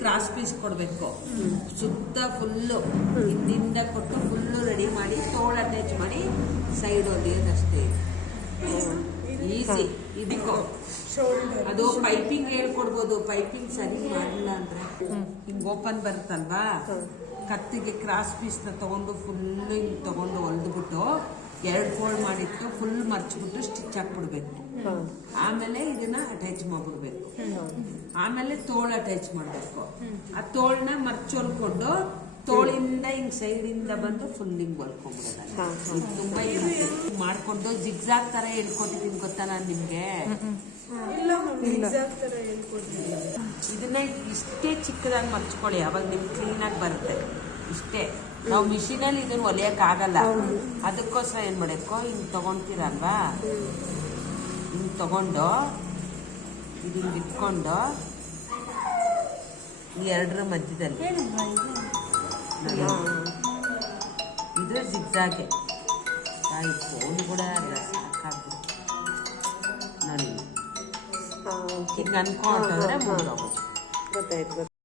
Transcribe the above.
Cross piece ಕೊಡಬೇಕು. ಸುತ್ತ full ಹಿಂದಿಂದ ಕೊಟ್ಟು ಫುಲ್ಲು ರೆಡಿ ಮಾಡಿ ತೋಳು ಅಟ್ಯಾಚ್ ಮಾಡಿ ಸೈಡ್ ಹೊಲಿಯೋದಷ್ಟೇ. ಈಸಿ. ಇದಕ್ಕೋ ಅದು ಪೈಪಿಂಗ್ ಹೇಳ್ಕೊಡ್ಬೋದು. ಪೈಪಿಂಗ್ ಸರಿ ಮಾಡಿಲ್ಲ ಅಂದ್ರೆ ಹಿಂಗ್ ಓಪನ್ ಬರುತ್ತಲ್ವಾ, ಕತ್ತಿಗೆ ಕ್ರಾಸ್ ಪೀಸ್ನ ತಗೊಂಡು ಫುಲ್ಲು ಹಿಂಗೆ ತಗೊಂಡು ಹೊಲ್ದ್ಬಿಟ್ಟು 2 ಫೋಲ್ಡ್ ಮಾಡಿಟ್ಟು ಫುಲ್ ಮರ್ಚ್ಬಿಟ್ಟು ಸ್ಟಿಚ್ ಹಾಕ್ಬಿಡ್ಬೇಕು. ಆಮೇಲೆ ಇದನ್ನ ಅಟ್ಯಾಚ್ ಮಾಡ್ಬಿಡ್ಬೇಕು. ಆಮೇಲೆ ತೋಳು ಅಟ್ಯಾಚ್ ಮಾಡ್ಬೇಕು. ಆ ತೋಳನ್ನ ಹೊಲ್ಕೊಂಡು ತೋಳಿಂದ ಹಿಂಗ್ ಸೈಡ್ ಇಂದ ಬಂದು ಫುಲ್ ಹಿಂಗ್ ಹೊಲ್ಕೊಂಡ್ಬಿಡೋದು. ತುಂಬಾ ಈಸಿ ಮಾಡ್ಕೊಂಡು ಜಿಗ್ಜಾಗ್ ತರ ಹೇಳ್ಕೊಟ್ಟಿದ್ದೀನಿ ಗೊತ್ತಾ ನಾನು ನಿಮ್ಗೆ. ಇದನ್ನ ಇಷ್ಟೇ ಚಿಕ್ಕದಾಗಿ ಮರ್ಚ್ಕೊಳ್ಳಿ, ಅವಾಗ ನಿಮ್ಗೆ ಕ್ಲೀನಾಗಿ ಬರುತ್ತೆ. ಇಷ್ಟೇ. ನಾವು ಮಿಷಿನಲ್ಲಿ ಇದನ್ನ ಹೊಲಿಯಕ್ ಆಗಲ್ಲ. ಅದಕ್ಕೋಸ್ಕರ ಏನ್ ಮಾಡಬೇಕು, ಹಿಂಗ್ ತಗೊಂತೀರಲ್ವಾ, ಹಿಂಗ್ ತಗೊಂಡು ಇದು ಹಿಂಗ್ ಇಟ್ಕೊಂಡು ಈ 2ರ ಮಧ್ಯದಲ್ಲಿ ಇದು ಜಿಗ್ಜಾಗೆ ಫೋನ್ ಕೂಡ ಸಾಕಾಗ್ಬಿಡು ನೋಡಿ. ಹಿಂಗ ಅನ್ಕೊಂಡ್ರೆ ಮುಂದೆ ಹೋಗೋದು.